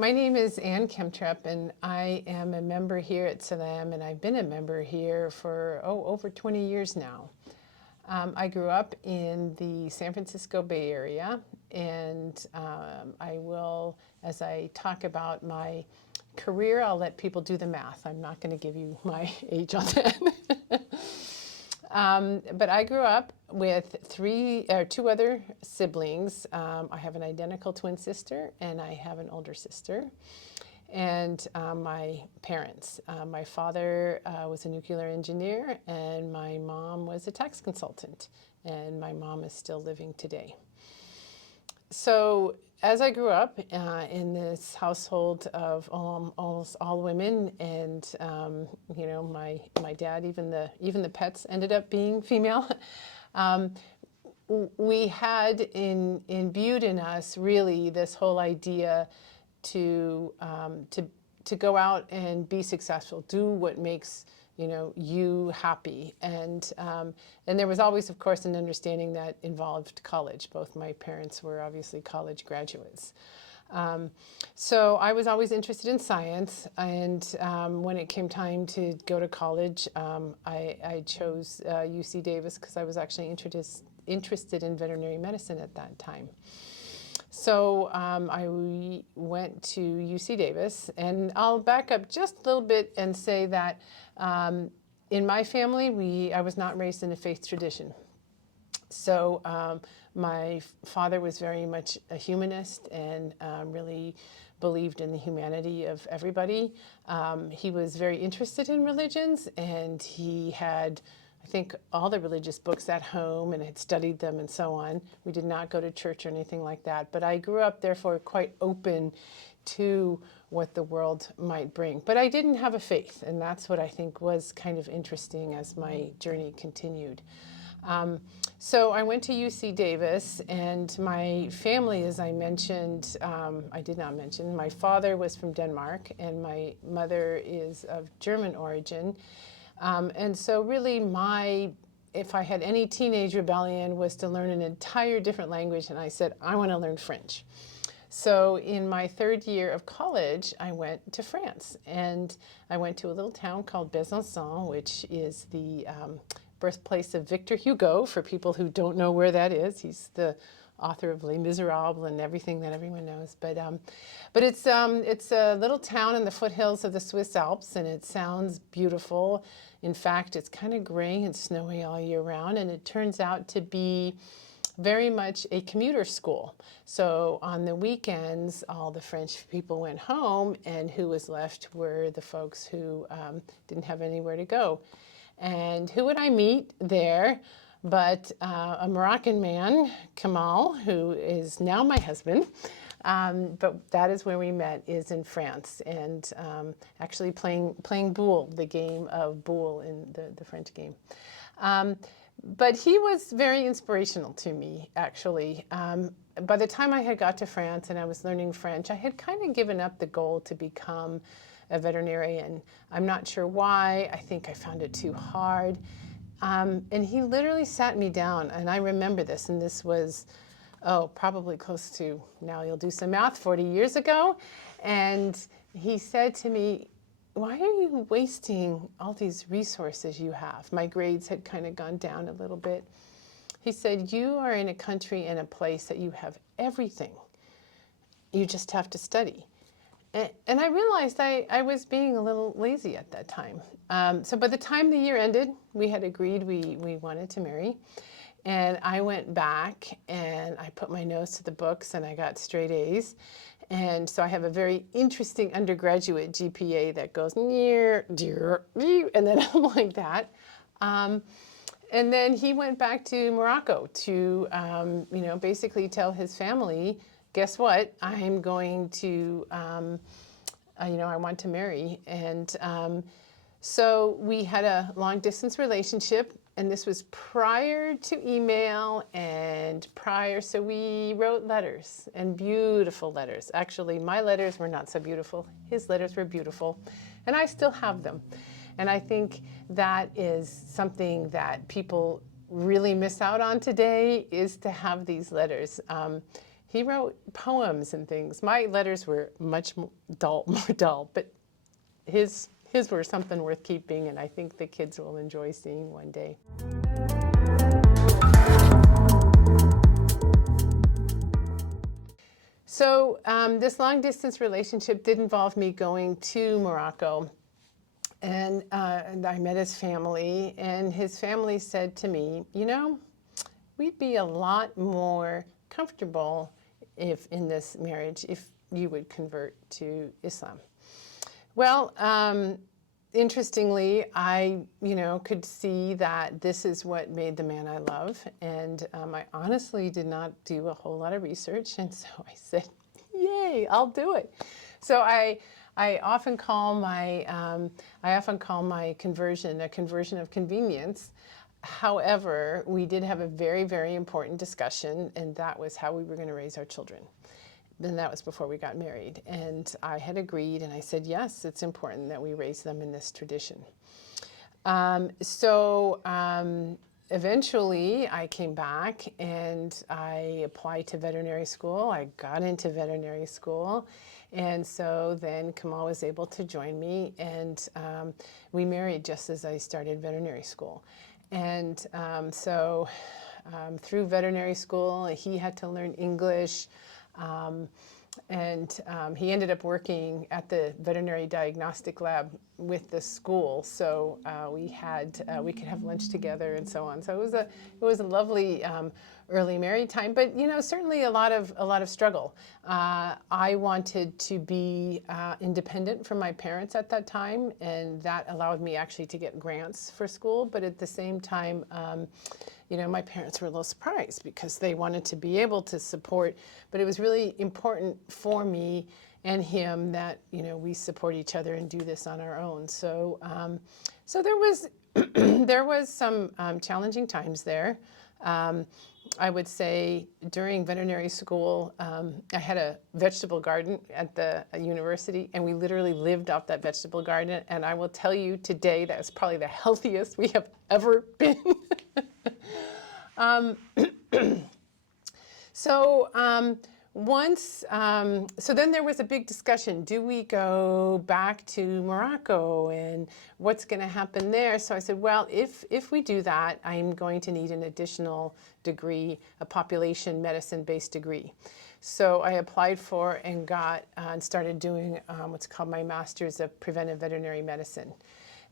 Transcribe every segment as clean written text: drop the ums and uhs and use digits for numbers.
my name is Anne Kjemtrup, and I am a member here at SALAM, and I've been a member here for, over 20 years now. I grew up in the San Francisco Bay Area, and I will, as I talk about my career, I'll let people do the math. I'm not going to give you my age on that. But I grew up with two other siblings. I have an identical twin sister, and I have an older sister. And my parents. My father was a nuclear engineer, and my mom was a tax consultant. And my mom is still living today. So as I grew up in this household of almost all women, and you know, my dad, even the pets ended up being female. We had imbued in us really this whole idea to go out and be successful, do what makes you happy, and there was always, of course, an understanding that involved college. Both my parents were obviously college graduates. So I was always interested in science, and when it came time to go to college, I chose UC Davis because I was actually interested in veterinary medicine at that time. So I went to UC Davis, and I'll back up just a little bit and say that in my family, I was not raised in a faith tradition. So my father was very much a humanist and really believed in the humanity of everybody. He was very interested in religions, and he had, I think, all the religious books at home and had studied them and so on. We did not go to church or anything like that, but I grew up therefore quite open to what the world might bring. But I didn't have a faith, and that's what I think was kind of interesting as my journey continued. So I went to UC Davis, and my family, as I mentioned, I did not mention, my father was from Denmark, and my mother is of German origin. And so really if I had any teenage rebellion, was to learn an entire different language, and I said, I want to learn French. So in my third year of college, I went to France, and I went to a little town called Besançon, which is the birthplace of Victor Hugo, for people who don't know where that is. He's the author of Les Miserables and everything that everyone knows. But it's a little town in the foothills of the Swiss Alps, and it sounds beautiful. In fact, it's kind of gray and snowy all year round, and it turns out to be very much a commuter school. So on the weekends, all the French people went home, and who was left were the folks who didn't have anywhere to go. And who would I meet there but a Moroccan man, Kamal, who is now my husband. But that is where we met, is in France, and actually playing boule, the game of boule in the French game. But he was very inspirational to me, actually. By the time I had got to France and I was learning French, I had kind of given up the goal to become a veterinarian. I'm not sure why. I think I found it too hard. And he literally sat me down, and I remember this, and this was, probably close to, now you'll do some math, 40 years ago. And he said to me, why are you wasting all these resources you have? My grades had kind of gone down a little bit. He said, you are in a country and a place that you have everything. You just have to study. And I realized I was being a little lazy at that time. So by the time the year ended, we had agreed we wanted to marry. And I went back and I put my nose to the books, and I got straight A's. And so I have a very interesting undergraduate GPA that goes near, dear, and then I'm like that. And then he went back to Morocco to, basically tell his family, guess what? I'm going to, I want to marry. And so we had a long distance relationship, and this was prior to email and so we wrote letters, and beautiful letters. Actually, my letters were not so beautiful. His letters were beautiful, and I still have them. And I think that is something that people really miss out on today, is to have these letters. he wrote poems and things. My letters were much more dull, but his were something worth keeping, and I think the kids will enjoy seeing one day. So this long-distance relationship did involve me going to Morocco, and I met his family, and his family said to me, you know, we'd be a lot more comfortable if in this marriage if you would convert to Islam. Well, interestingly, I, could see that this is what made the man I love, and I honestly did not do a whole lot of research, and so I said, "Yay, I'll do it." So I often call my conversion a conversion of convenience. However, we did have a very, very important discussion, and that was how we were going to raise our children. Then that was before we got married, and I had agreed, and I said, yes, it's important that we raise them in this tradition. Eventually I came back and I applied to veterinary school. I got into veterinary school, and so then Kamal was able to join me, and we married just as I started veterinary school. And through veterinary school, he had to learn English. He ended up working at the veterinary diagnostic lab with the school, so we could have lunch together and so on. So it was a lovely early married time, but certainly a lot of struggle. I wanted to be independent from my parents at that time, and that allowed me actually to get grants for school. But at the same time, my parents were a little surprised because they wanted to be able to support, but it was really important for me and him that, we support each other and do this on our own. So, there was, there was some challenging times there. I would say during veterinary school, I had a vegetable garden at the university, and we literally lived off that vegetable garden. And I will tell you today, that was probably the healthiest we have ever been. So then there was a big discussion. Do we go back to Morocco, and what's going to happen there? So I said, well, if we do that, I'm going to need an additional degree, a population medicine-based degree. So I applied for and got and started doing what's called my Master's of Preventive Veterinary Medicine.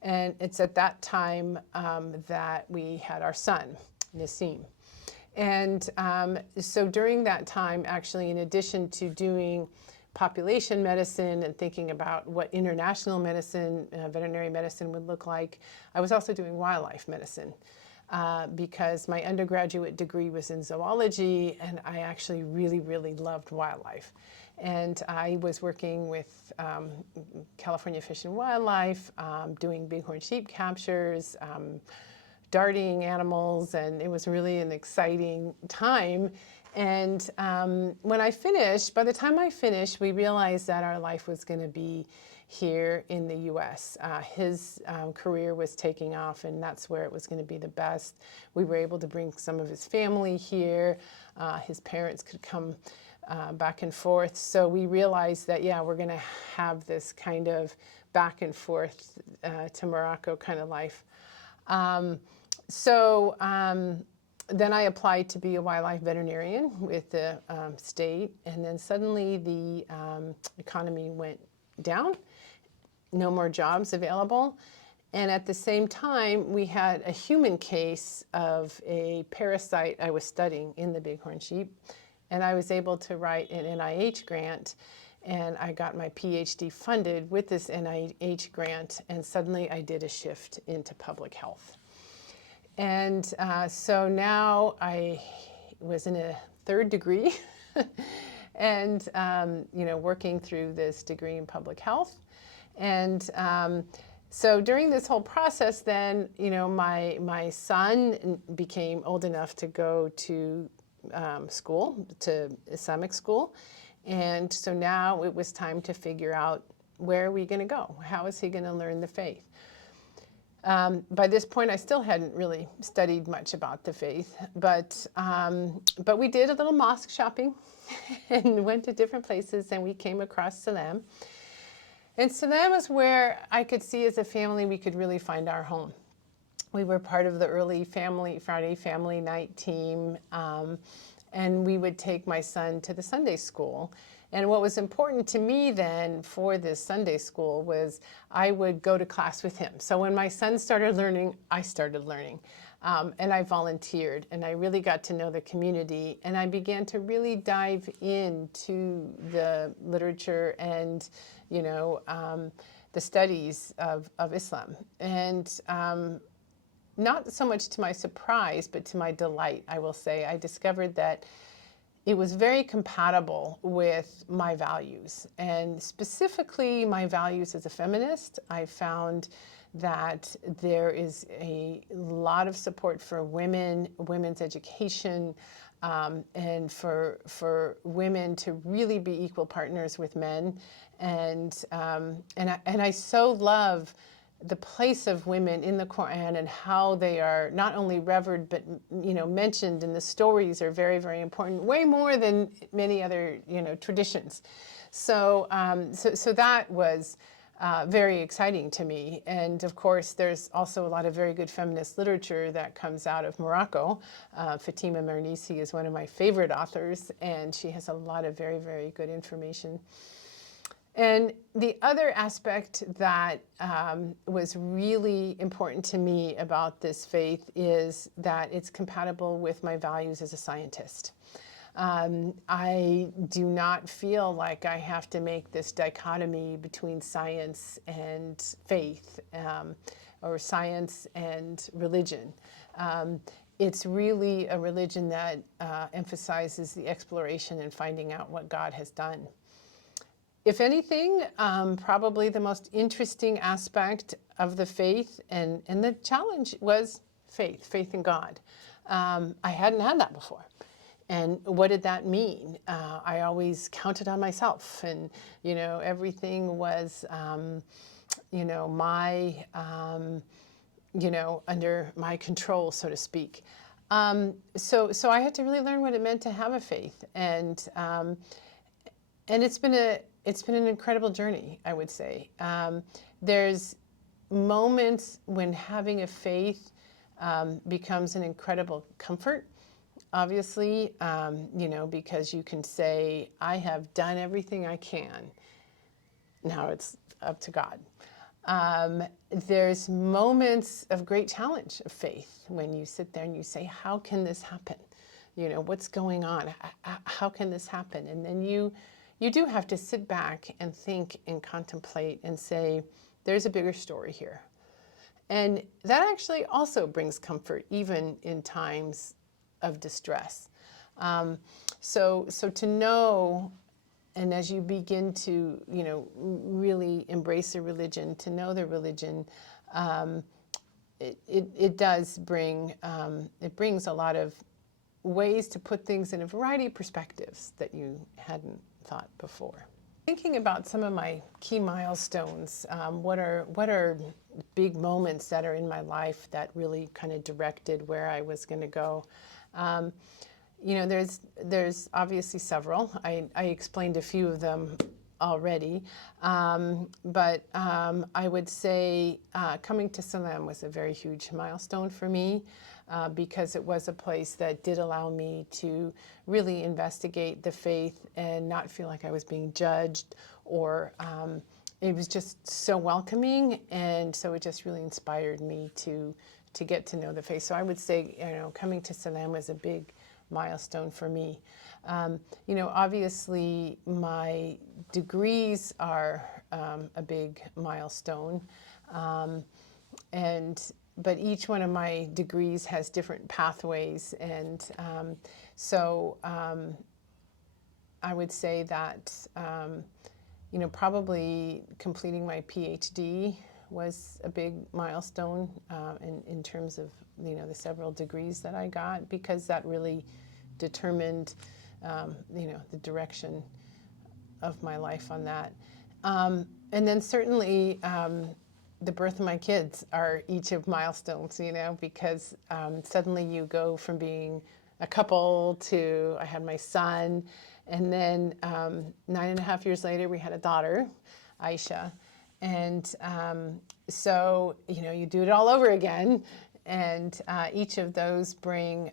And it's at that time that we had our son, Nassim. And so during that time, actually, in addition to doing population medicine and thinking about what international medicine, veterinary medicine would look like, I was also doing wildlife medicine because my undergraduate degree was in zoology, and I actually really, really loved wildlife. And I was working with California Fish and Wildlife, doing bighorn sheep captures, darting animals, and it was really an exciting time. And when I finished, by the time I finished, we realized that our life was going to be here in the U.S. His career was taking off, and that's where it was going to be the best. We were able to bring some of his family here. His parents could come back and forth. So we realized that, yeah, we're going to have this kind of back and forth to Morocco kind of life. Then I applied to be a wildlife veterinarian with the state, and then suddenly the economy went down, no more jobs available. And at the same time, we had a human case of a parasite I was studying in the bighorn sheep, and I was able to write an NIH grant, and I got my Ph.D. funded with this NIH grant, and suddenly I did a shift into public health. And so now I was in a third degree and, working through this degree in public health. And so during this whole process then, my son became old enough to go to school, to Islamic school. And so now it was time to figure out, where are we going to go? How is he going to learn the faith? By this point, I still hadn't really studied much about the faith, but we did a little mosque shopping. and went to different places, and we came across SALAM. And SALAM was where I could see as a family we could really find our home. We were part of the early Friday family night team, and we would take my son to the Sunday school. And what was important to me then for this Sunday school was I would go to class with him. So when my son started learning, I started learning. And I volunteered, and I really got to know the community, and I began to really dive into the literature and, the studies of Islam. And not so much to my surprise, but to my delight, I will say, I discovered that it was very compatible with my values, and specifically my values as a feminist. I found that there is a lot of support for women, women's education, and for women to really be equal partners with men. And I so love the place of women in the Quran and how they are not only revered but mentioned, and the stories are very, very important, way more than many other traditions. So so that was very exciting to me. And of course, there's also a lot of very good feminist literature that comes out of Morocco. Fatima Mernissi is one of my favorite authors, and she has a lot of very, very good information. And the other aspect that was really important to me about this faith is that it's compatible with my values as a scientist. I do not feel like I have to make this dichotomy between science and faith, or science and religion. It's really a religion that emphasizes the exploration and finding out what God has done. If anything, probably the most interesting aspect of the faith and the challenge was faith in God. I hadn't had that before. And what did that mean? I always counted on myself, and everything was my under my control, so to speak. So I had to really learn what it meant to have a faith, and it's been an incredible journey, I would say. There's moments when having a faith becomes an incredible comfort. Obviously, because you can say, I have done everything I can. Now it's up to God. There's moments of great challenge of faith when you sit there and you say, how can this happen? What's going on? How can this happen? And then you do have to sit back and think and contemplate and say, there's a bigger story here. And that actually also brings comfort, even in times of distress. So to know, and as you begin to, really embrace a religion, to know the religion, it does bring, it brings a lot of ways to put things in a variety of perspectives that you hadn't thought before. Thinking about some of my key milestones, what are big moments that are in my life that really kind of directed where I was going to go? There's obviously several. I explained a few of them already, but I would say coming to SALAM was a very huge milestone for me, because it was a place that did allow me to really investigate the faith and not feel like I was being judged, or it was just so welcoming, and so it just really inspired me to get to know the faith. So I would say, coming to SALAM was a big milestone for me. Obviously my degrees are a big milestone, but each one of my degrees has different pathways, and so I would say that probably completing my Ph.D. was a big milestone in terms of the several degrees that I got, because that really determined the direction of my life on that. And then certainly the birth of my kids are each of milestones, because suddenly you go from being a couple to I had my son, And then 9.5 years later, we had a daughter, Aisha. And so, you do it all over again. And each of those bring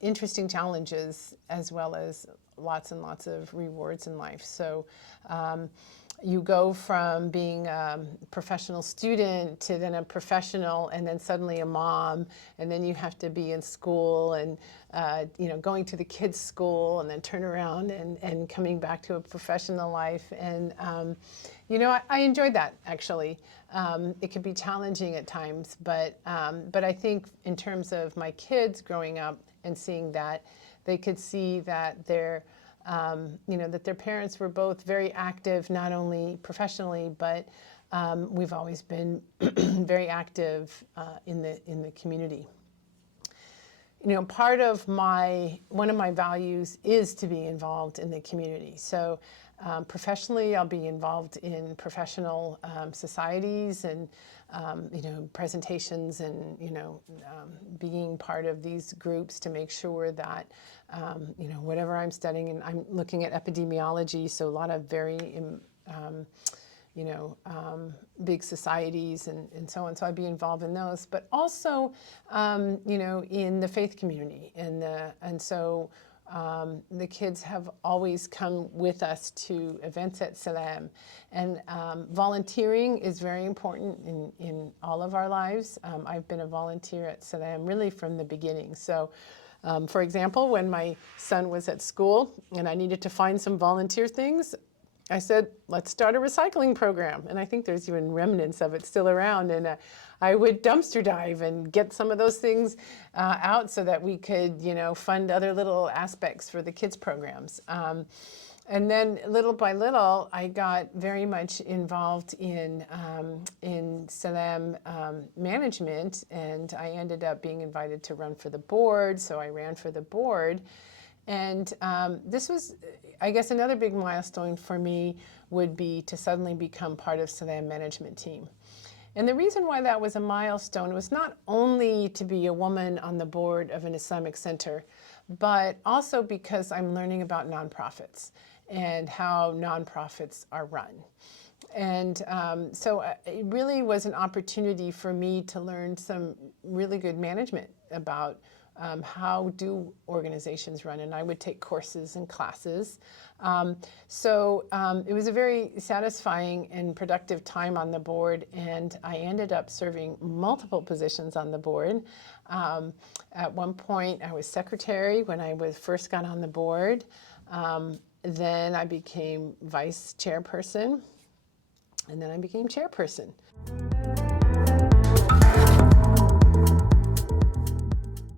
interesting challenges as well as lots and lots of rewards in life. So you go from being a professional student to then a professional and then suddenly a mom, and then you have to be in school and going to the kids' school and then turn around and coming back to a professional life. And I enjoyed that, actually. It could be challenging at times, but I think in terms of my kids growing up and seeing that, they could see that that their parents were both very active, not only professionally, but we've always been very active in the community. Part of one of my values is to be involved in the community. So professionally, I'll be involved in professional societies and presentations and being part of these groups to make sure that whatever I'm studying, and I'm looking at epidemiology, so a lot of very big societies and so on. So I'd be involved in those, but also in the faith community, and so the kids have always come with us to events at SALAM, and volunteering is very important in all of our lives. I've been a volunteer at SALAM really from the beginning. So for example, when my son was at school and I needed to find some volunteer things, I said, let's start a recycling program. And I think there's even remnants of it still around. And I would dumpster dive and get some of those things out so that we could, fund other little aspects for the kids' programs. And then little by little, I got very much involved in SALAM management, and I ended up being invited to run for the board. So I ran for the board. And this was, I guess, another big milestone for me would be to suddenly become part of SALAM management team. And the reason why that was a milestone was not only to be a woman on the board of an Islamic center, but also because I'm learning about nonprofits and how nonprofits are run. And so it really was an opportunity for me to learn some really good management about how do organizations run, and I would take courses and classes. So it was a very satisfying and productive time on the board, and I ended up serving multiple positions on the board. At one point, I was secretary when I first got on the board. Then I became vice chairperson, and then I became chairperson.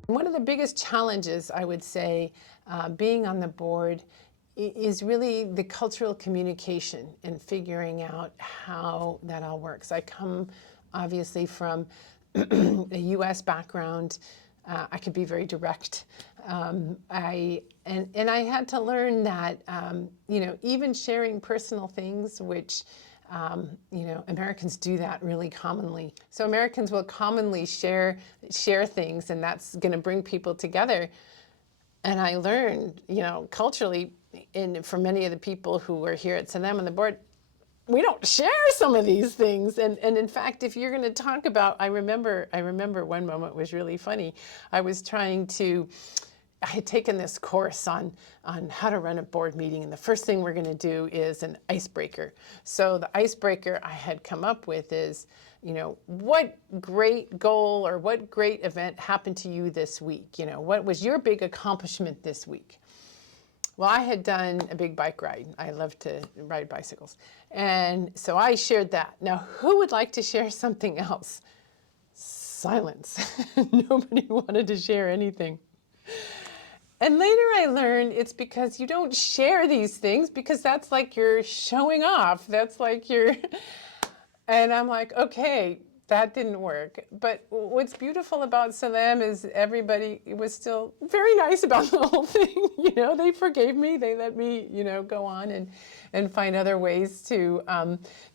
One of the biggest challenges, I would say, being on the board is really the cultural communication and figuring out how that all works. I come obviously from a U.S. background. I could be very direct. I had to learn that even sharing personal things, which Americans do that really commonly. So Americans will commonly share things, and that's going to bring people together. And I learned, culturally, for many of the people who were here at SALAM on the board, we don't share some of these things. And in fact, if you're going to talk about, I remember one moment was really funny. I had taken this course on how to run a board meeting, and the first thing we're going to do is an icebreaker. So the icebreaker I had come up with is, what great goal or what great event happened to you this week? What was your big accomplishment this week? Well, I had done a big bike ride. I love to ride bicycles. And so I shared that. Now, who would like to share something else? Silence. Nobody wanted to share anything. And later I learned it's because you don't share these things because that's like you're showing off. That's like you're... And I'm like, okay, that didn't work. But what's beautiful about SALAM is everybody was still very nice about the whole thing. They forgave me. They let me, go on. and find other ways to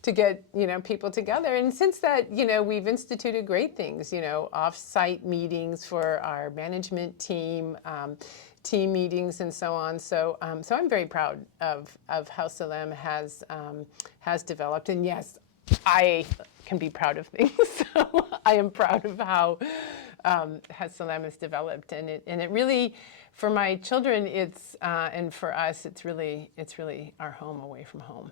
get, people together. And since that, we've instituted great things, off-site meetings for our management team, team meetings and so on. So I'm very proud of how SALAM has developed. And yes, I can be proud of things. So I am proud of how SALAM has developed, and it really, for my children, it's and for us, it's really our home away from home.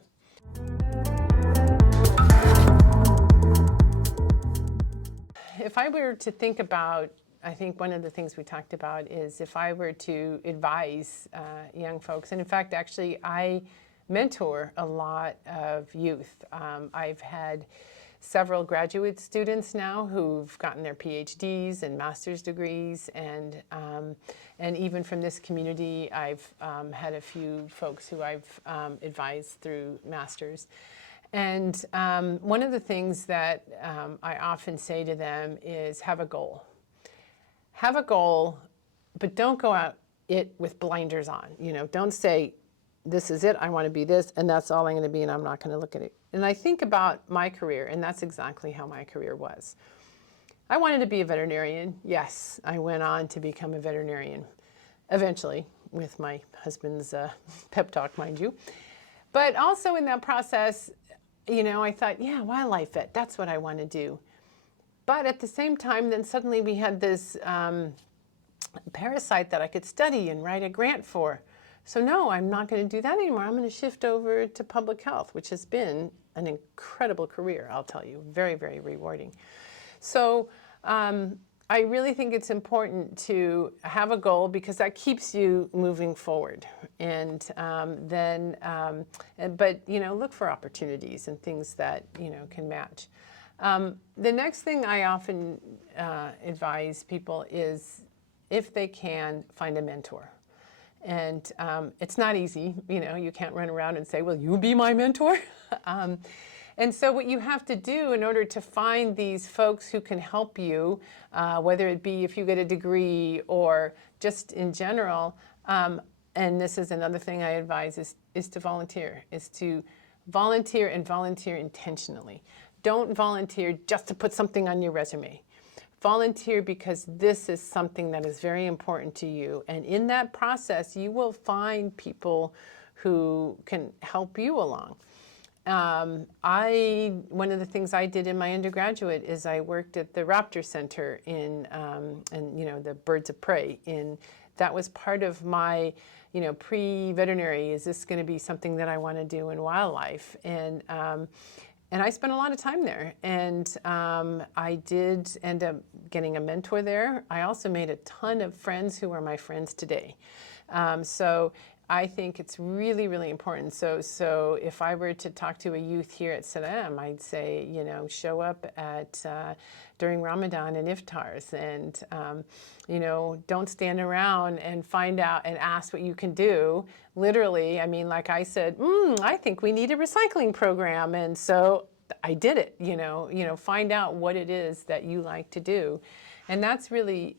If I were to think about, I think one of the things we talked about is if I were to advise young folks, and in fact, actually, I mentor a lot of youth. I've had several graduate students now who've gotten their Ph.D.s and master's degrees, and even from this community, I've had a few folks who I've advised through masters. And one of the things that I often say to them is have a goal. Have a goal, but don't go out it with blinders on. Don't say, this is it, I want to be this, and that's all I'm going to be, and I'm not going to look at it. And I think about my career, and that's exactly how my career was. I wanted to be a veterinarian. Yes, I went on to become a veterinarian, eventually, with my husband's pep talk, mind you. But also in that process, I thought, yeah, wildlife vet, that's what I want to do. But at the same time, then suddenly we had this parasite that I could study and write a grant for. So no, I'm not going to do that anymore. I'm going to shift over to public health, which has been an incredible career, I'll tell you. Very, very rewarding. So I really think it's important to have a goal because that keeps you moving forward. And but look for opportunities and things that, can match. The next thing I often advise people is, if they can, find a mentor. And it's not easy, you can't run around and say, well, you be my mentor. And so what you have to do in order to find these folks who can help you, whether it be if you get a degree or just in general, and this is another thing I advise, is to volunteer, and volunteer intentionally. Don't volunteer just to put something on your resume. Volunteer because this is something that is very important to you. And in that process, you will find people who can help you along. One of the things I did in my undergraduate is I worked at the Raptor Center in the birds of prey. That was part of my, pre-veterinary, is this going to be something that I want to do in wildlife? And I spent a lot of time there, and I did end up getting a mentor there. I also made a ton of friends who are my friends today. So I think it's really, really important. So if I were to talk to a youth here at SALAM, I'd say, show up at during Ramadan and iftars, and don't stand around and find out and ask what you can do. Literally, like I said, I think we need a recycling program, and so I did it. Find out what it is that you like to do, and that's really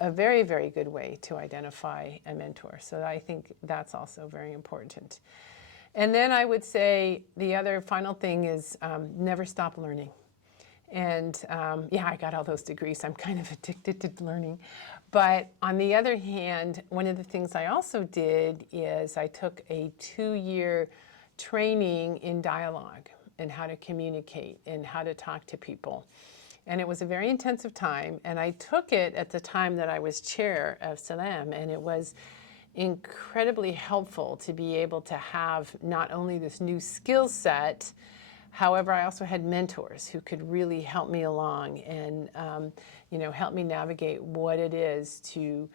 a very, very good way to identify a mentor. So I think that's also very important. And then I would say the other final thing is never stop learning. And I got all those degrees. I'm kind of addicted to learning. But on the other hand, one of the things I also did is I took a 2-year training in dialogue and how to communicate and how to talk to people. And it was a very intensive time, and I took it at the time that I was chair of SALAM, and it was incredibly helpful to be able to have not only this new skill set, however, I also had mentors who could really help me along and help me navigate what it is to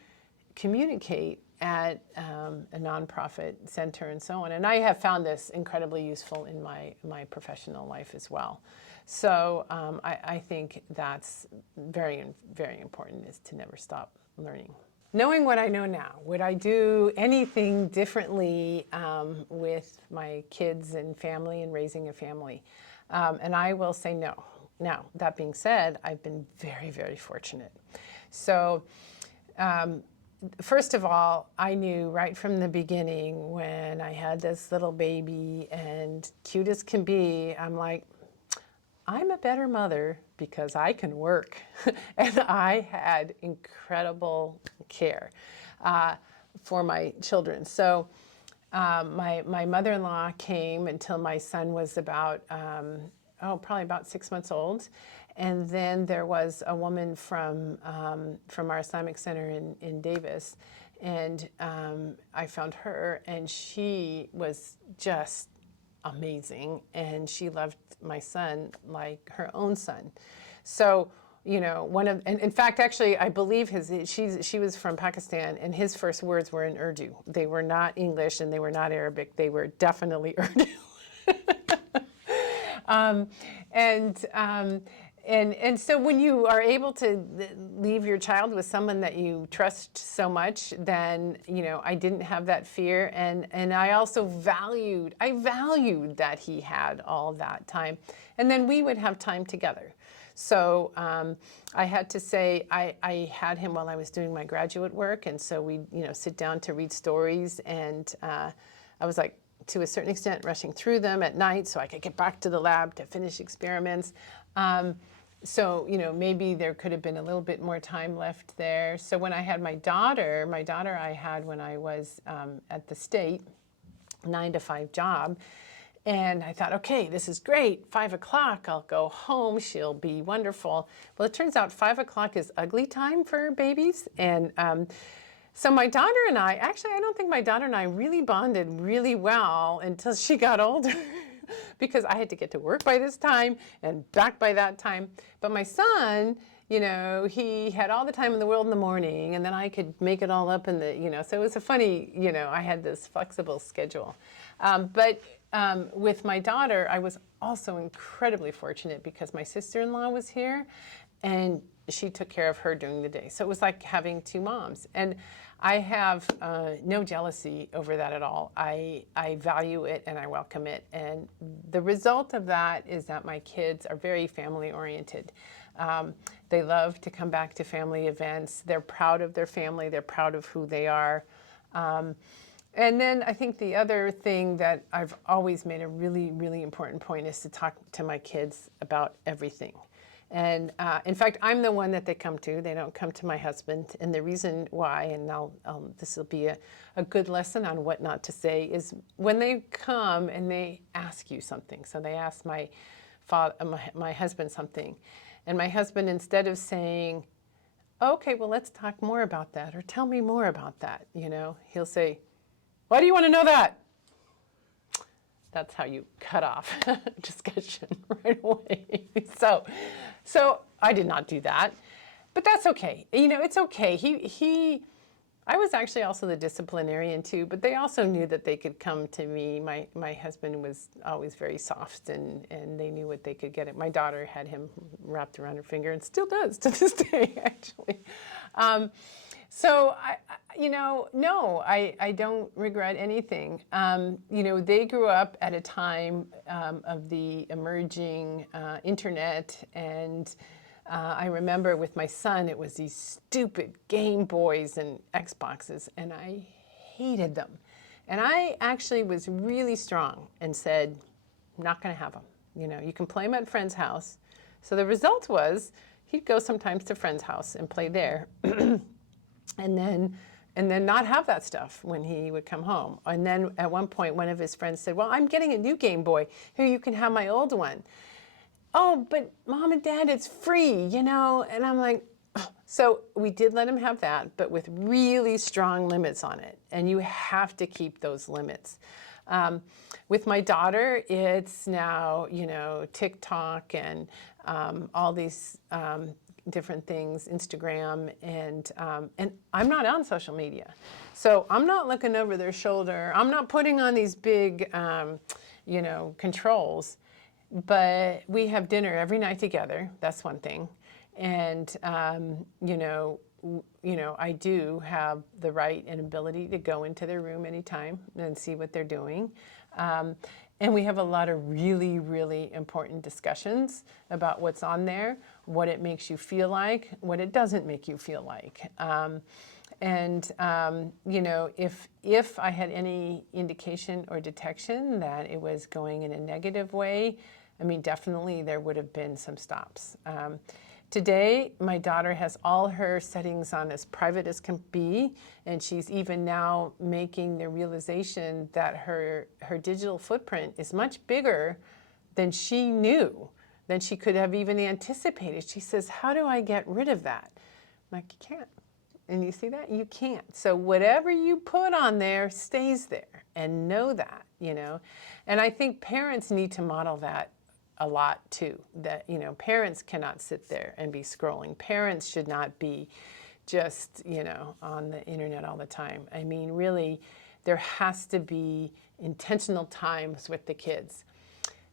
communicate at a nonprofit center and so on. And I have found this incredibly useful in my professional life as well. So I think that's very, very important, is to never stop learning. Knowing what I know now, would I do anything differently with my kids and family and raising a family? And I will say no. Now, that being said, I've been very, very fortunate. So first of all, I knew right from the beginning when I had this little baby, and cute as can be, I'm like, I'm a better mother because I can work. And I had incredible care for my children. So my mother-in-law came until my son was about, probably about 6 months old. And then there was a woman from our Islamic Center in Davis. And I found her, and she was just amazing, and she loved my son like her own son. So, and in fact, actually, I believe she was from Pakistan, and his first words were in Urdu. They were not English, and they were not Arabic. They were definitely Urdu. And so when you are able to leave your child with someone that you trust so much, then, I didn't have that fear. And I also valued that he had all that time. And then we would have time together. So I had to say, I had him while I was doing my graduate work. And so we, sit down to read stories. And I was like, to a certain extent, rushing through them at night so I could get back to the lab to finish experiments. So, maybe there could have been a little bit more time left there. So when I had my daughter I had when I was at the state, 9 to 5 job. And I thought, okay, this is great. 5 o'clock, I'll go home. She'll be wonderful. Well, it turns out 5 o'clock is ugly time for babies. And so my daughter and I don't think my daughter and I really bonded really well until she got older. Because I had to get to work by this time and back by that time. But my son, he had all the time in the world in the morning, and then I could make it all up in the, so it was a funny, I had this flexible schedule. But with my daughter, I was also incredibly fortunate because my sister-in-law was here, and she took care of her during the day. So it was like having 2 moms. And I have no jealousy over that at all. I value it and I welcome it. And the result of that is that my kids are very family oriented. They love to come back to family events. They're proud of their family. They're proud of who they are. And then I think the other thing that I've always made a really, really important point is to talk to my kids about everything. And in fact, I'm the one that they come to. They don't come to my husband. And the reason why, and this will be a good lesson on what not to say, is when they come and they ask you something. So they ask my husband something. And my husband, instead of saying, okay, well, let's talk more about that, or tell me more about that, he'll say, why do you want to know that? That's how you cut off discussion right away. So I did not do that, but that's okay. It's okay. I was actually also the disciplinarian too, but they also knew that they could come to me. My husband was always very soft, and they knew what they could get at. My daughter had him wrapped around her finger and still does to this day, actually. So no, I don't regret anything. They grew up at a time of the emerging internet, and I remember with my son, it was these stupid Game Boys and Xboxes, and I hated them. And I actually was really strong and said, I'm not going to have them. You can play them at friend's house. So the result was he'd go sometimes to friend's house and play there. And then not have that stuff when he would come home. And then at one point, one of his friends said, well, I'm getting a new Game Boy. Here, you can have my old one. Oh, but Mom and Dad, it's free, And I'm like, oh. So we did let him have that, but with really strong limits on it. And you have to keep those limits. With my daughter, it's now, TikTok and all these different things, Instagram, and I'm not on social media. So I'm not looking over their shoulder. I'm not putting on these big, controls, but we have dinner every night together. That's one thing. And, I do have the right and ability to go into their room anytime and see what they're doing. And we have a lot of really, really important discussions about what's on there, what it makes you feel like, what it doesn't make you feel like. And you know, if I had any indication or detection that it was going in a negative way, I mean, definitely there would have been some stops. Today, my daughter has all her settings on as private as can be, and she's even now making the realization that her digital footprint is much bigger than she knew, than she could have even anticipated. She says, how do I get rid of that? I'm like, you can't. And you see that? You can't. So whatever you put on there stays there, and know that, you know. And I think parents need to model that a lot too, that, you know, parents cannot sit there and be scrolling. Parents should not be just, you know, on the internet all the time. I mean, really, there has to be intentional times with the kids.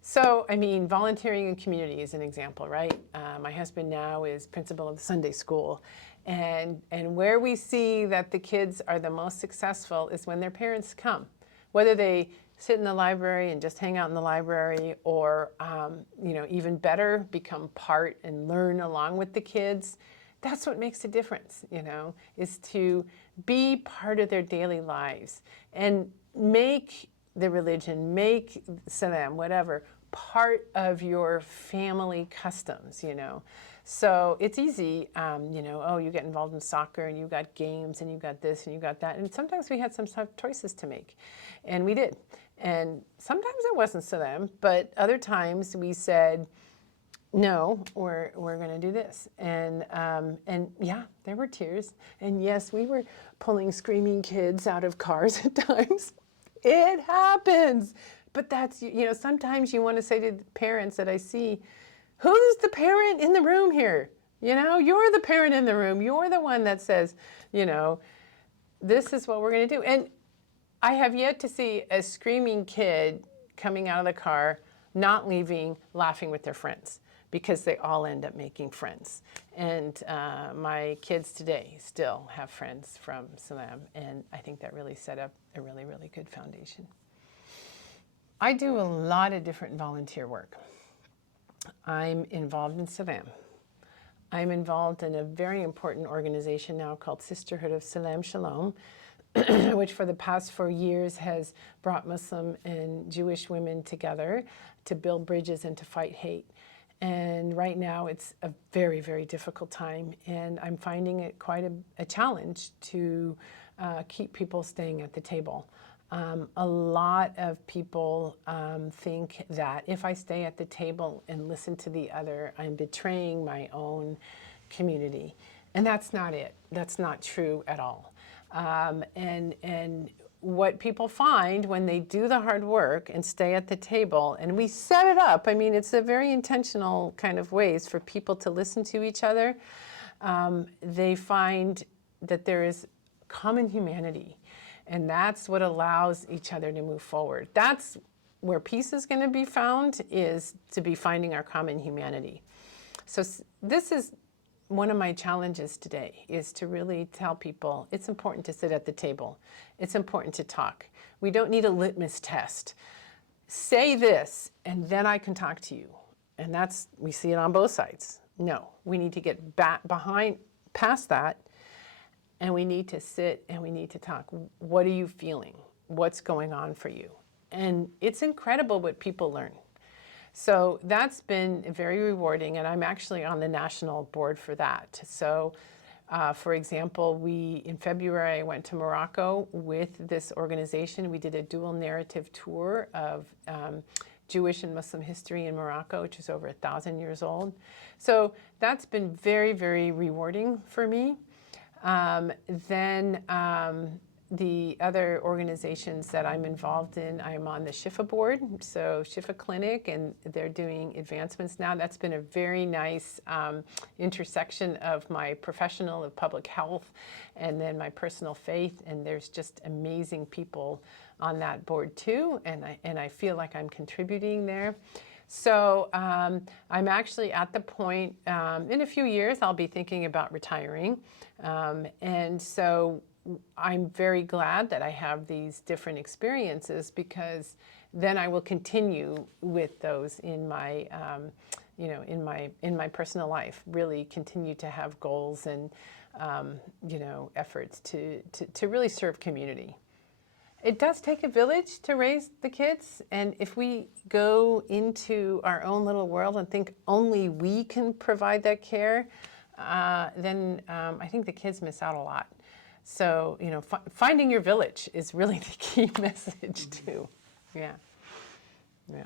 So, I mean, volunteering in community is an example, right? My husband now is principal of the Sunday school, and where we see that the kids are the most successful is when their parents come, whether they sit in the library and just hang out in the library, or you know, even better, become part and learn along with the kids. That's what makes a difference, you know, is to be part of their daily lives and make the religion, make Salam, whatever, part of your family customs, you know. So it's easy, you know, oh, you get involved in soccer and you got games and you got this and you got that. And sometimes we had some tough choices to make, and we did. And sometimes it wasn't Salam, but other times we said, no, we're going to do this. And yeah, there were tears. And yes, we were pulling screaming kids out of cars at times. It happens. But that's, you know, sometimes you want to say to the parents that I see, who's the parent in the room here? You know, you're the parent in the room. You're the one that says, you know, this is what we're going to do. And I have yet to see a screaming kid coming out of the car, not leaving, laughing with their friends, because they all end up making friends. And my kids today still have friends from Salam, and I think that really set up a really, really good foundation. I do a lot of different volunteer work. I'm involved in Salam. I'm involved in a very important organization now called Sisterhood of Salaam-Shalom, which for the past 4 years has brought Muslim and Jewish women together to build bridges and to fight hate. And right now it's a very, very difficult time, and I'm finding it quite a challenge to keep people staying at the table. A lot of people think that if I stay at the table and listen to the other, I'm betraying my own community. And that's not it. That's not true at all. And what people find when they do the hard work and stay at the table, and we set it up, I mean, it's a very intentional kind of ways for people to listen to each other, they find that there is common humanity. And that's what allows each other to move forward. That's where peace is going to be found, is to be finding our common humanity. So this is one of my challenges today, is to really tell people it's important to sit at the table. It's important to talk. We don't need a litmus test. Say this, and then I can talk to you. And that's, we see it on both sides. No, we need to get back past that, and we need to sit and we need to talk. What are you feeling? What's going on for you? And it's incredible what people learn. So that's been very rewarding, and I'm actually on the national board for that. So for example, in February, I went to Morocco with this organization. We did a dual narrative tour of Jewish and Muslim history in Morocco, which is over 1,000 years old. So that's been very, very rewarding for me. The other organizations that I'm involved in, I'm on the Shifa board, so Shifa Clinic, and they're doing advancements now. That's been a very nice intersection of my professional of public health and then my personal faith, and there's just amazing people on that board too, and I feel like I'm contributing there. So I'm actually at the point, in a few years, I'll be thinking about retiring. And so I'm very glad that I have these different experiences, because then I will continue with those in my you know, in my personal life, really continue to have goals and, you know, efforts to really serve community. It does take a village to raise the kids, and if we go into our own little world and think only we can provide that care, then I think the kids miss out a lot. So, you know, finding your village is really the key message too. Yeah. Yeah.